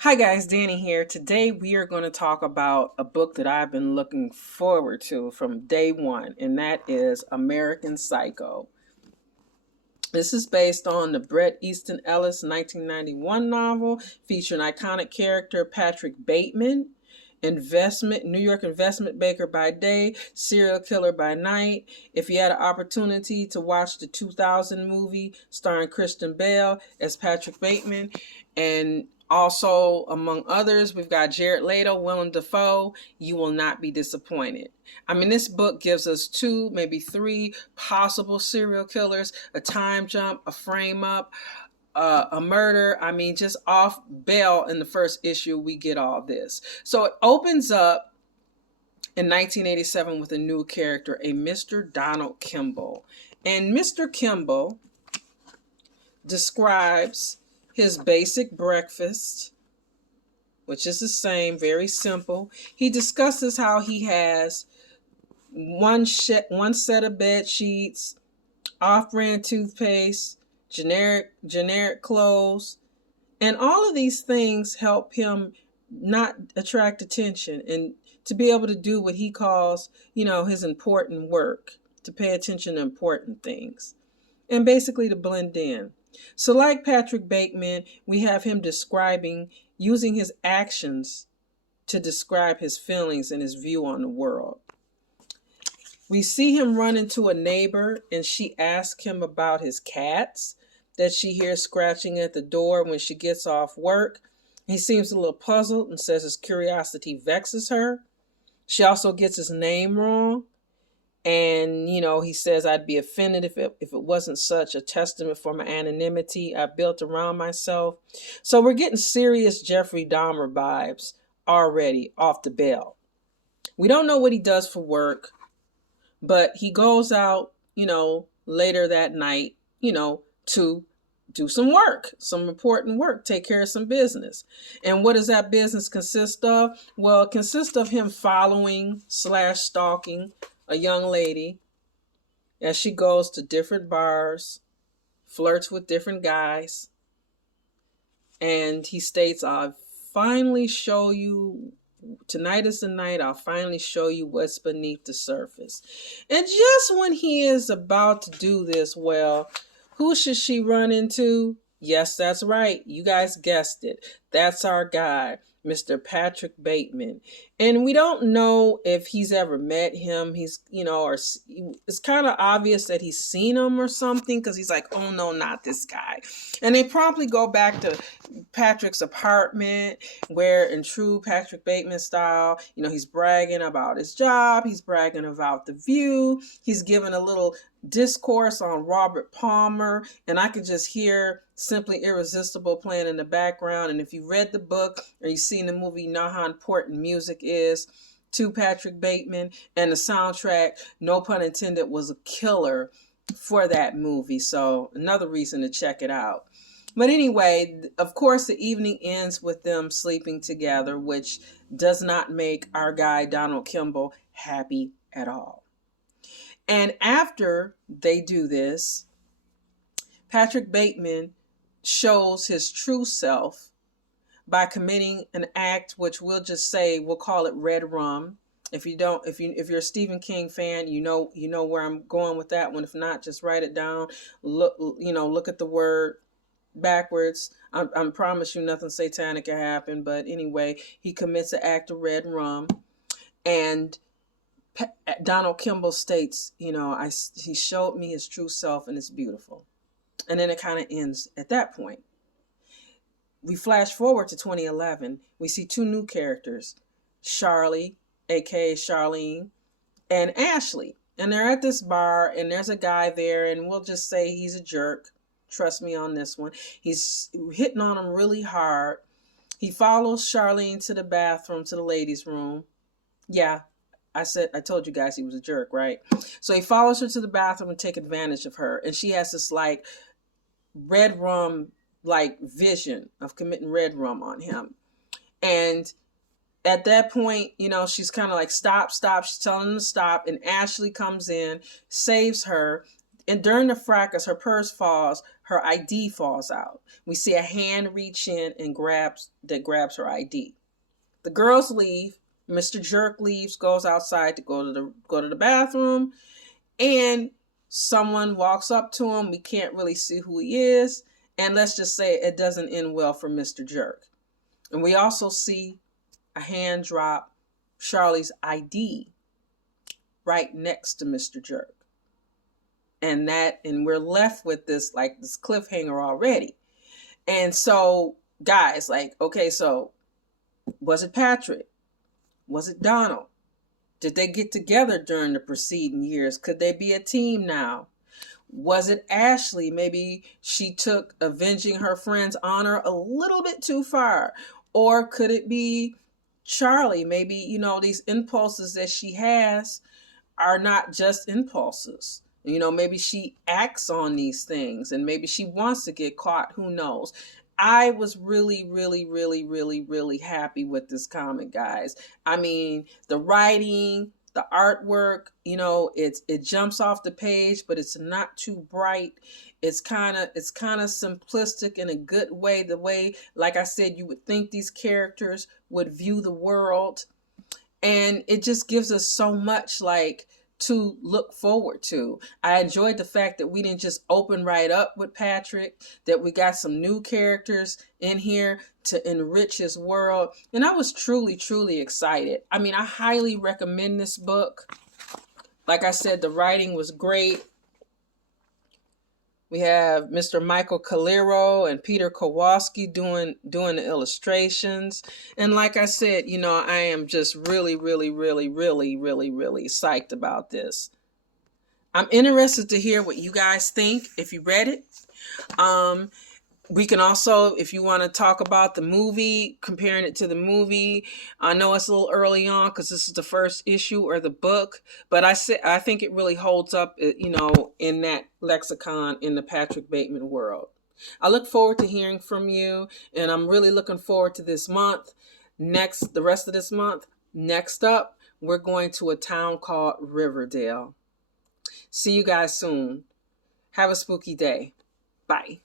Hi guys, Danny here. Today we are going to talk about a book that I've been looking forward to from day one, and that is American Psycho. This is based on the Bret Easton Ellis 1991 novel featuring iconic character Patrick Bateman, New York investment banker by day, serial killer by night. If you had an opportunity to watch the 2000 movie starring Christian Bale as Patrick Bateman, and also among others, we've got Jared Leto, Willem Dafoe, you will not be disappointed. I mean, this book gives us two, maybe three possible serial killers, a time jump, a frame up, a murder. I mean, just off bail in the first issue, we get all this. So it opens up in 1987 with a new character, a Mr. Donald Kimball. And Mr. Kimball describes his basic breakfast, which is the same, very simple. He discusses how he has one set of bed sheets, off-brand toothpaste, generic clothes, and all of these things help him not attract attention and to be able to do what he calls, his important work, to pay attention to important things, and basically to blend in. So like Patrick Bateman, we have him using his actions to describe his feelings and his view on the world. We see him run into a neighbor, and she asks him about his cats that she hears scratching at the door when she gets off work. He seems a little puzzled and says his curiosity vexes her. She also gets his name wrong. And, he says, I'd be offended if it wasn't such a testament for my anonymity I built around myself. So we're getting serious Jeffrey Dahmer vibes already off the bail. We don't know what he does for work, but he goes out, later that night, to do some work, some important work, take care of some business. And what does that business consist of? Well, it consists of him following / stalking a young lady as she goes to different bars, flirts with different guys. And he states, tonight is the night I'll finally show you what's beneath the surface. And just when he is about to do this, well, who should she run into? Yes, that's right. You guys guessed it. That's our guy, Mr. Patrick Bateman. And we don't know if he's ever met him. He's, or it's kind of obvious that he's seen him or something, because he's like, oh no, not this guy. And they promptly go back to Patrick's apartment, where in true Patrick Bateman style, he's bragging about his job. He's bragging about the view. He's giving a little discourse on Robert Palmer, and I could just hear Simply Irresistible playing in the background. And if you read the book or you've seen the movie, you know how important music is to Patrick Bateman, and the soundtrack, no pun intended, was a killer for that movie. So another reason to check it out. But anyway, of course, the evening ends with them sleeping together, which does not make our guy Donald Kimball happy at all. And after they do this, Patrick Bateman shows his true self by committing an act which we'll call it red rum. If you're a Stephen King fan, you know where I'm going with that one. If not, just write it down. Look at the word backwards. I promise you nothing satanic can happen. But anyway, he commits an act of red rum, and Donald Kimball states, he showed me his true self, and it's beautiful. And then it kind of ends at that point. We flash forward to 2011. We see two new characters, Charlie, aka Charlene, and Ashley. And they're at this bar, and there's a guy there, and we'll just say he's a jerk. Trust me on this one. He's hitting on him really hard. He follows Charlene to the bathroom, to the ladies' room. Yeah, I told you guys he was a jerk, right? So he follows her to the bathroom and take advantage of her. And she has this red rum vision of committing red rum on him. And at that point, she's kind of like, stop. She's telling him to stop. And Ashley comes in, saves her. And during the fracas, her purse falls. her ID falls out. We see a hand reach in and grabs her ID. The girls leave. Mr. Jerk leaves, goes outside to go to the bathroom, and someone walks up to him. We can't really see who he is, and let's just say it doesn't end well for Mr. Jerk. And we also see a hand drop Charlie's ID right next to Mr. Jerk. And we're left with this cliffhanger already. And so, guys, okay, so was it Patrick? Was it Donald? Did they get together during the preceding years? Could they be a team now? Was it Ashley? Maybe she took avenging her friend's honor a little bit too far. Or could it be Charlie? Maybe, these impulses that she has are not just impulses. Maybe she acts on these things and maybe she wants to get caught. Who knows? I was really, really, really, really, really happy with this comic, guys. I mean, the writing, the artwork, it jumps off the page, but it's not too bright. It's kind of simplistic in a good way. The way, like I said, you would think these characters would view the world. And it just gives us so much to look forward to. I enjoyed the fact that we didn't just open right up with Patrick, that we got some new characters in here to enrich his world. And I was truly, truly excited. I mean, I highly recommend this book. Like I said, the writing was great. We have Mr. Michael Calero and Peter Kowalski doing the illustrations. And like I said, I am just really, really, really, really, really, really psyched about this. I'm interested to hear what you guys think if you read it. We can also, if you want to talk about the movie, comparing it to the movie. I know it's a little early on because this is the first issue or the book, but I think it really holds up, in that lexicon in the Patrick Bateman world. I look forward to hearing from you, and I'm really looking forward to this month. The rest of this month. Next up, we're going to a town called Riverdale. See you guys soon. Have a spooky day. Bye.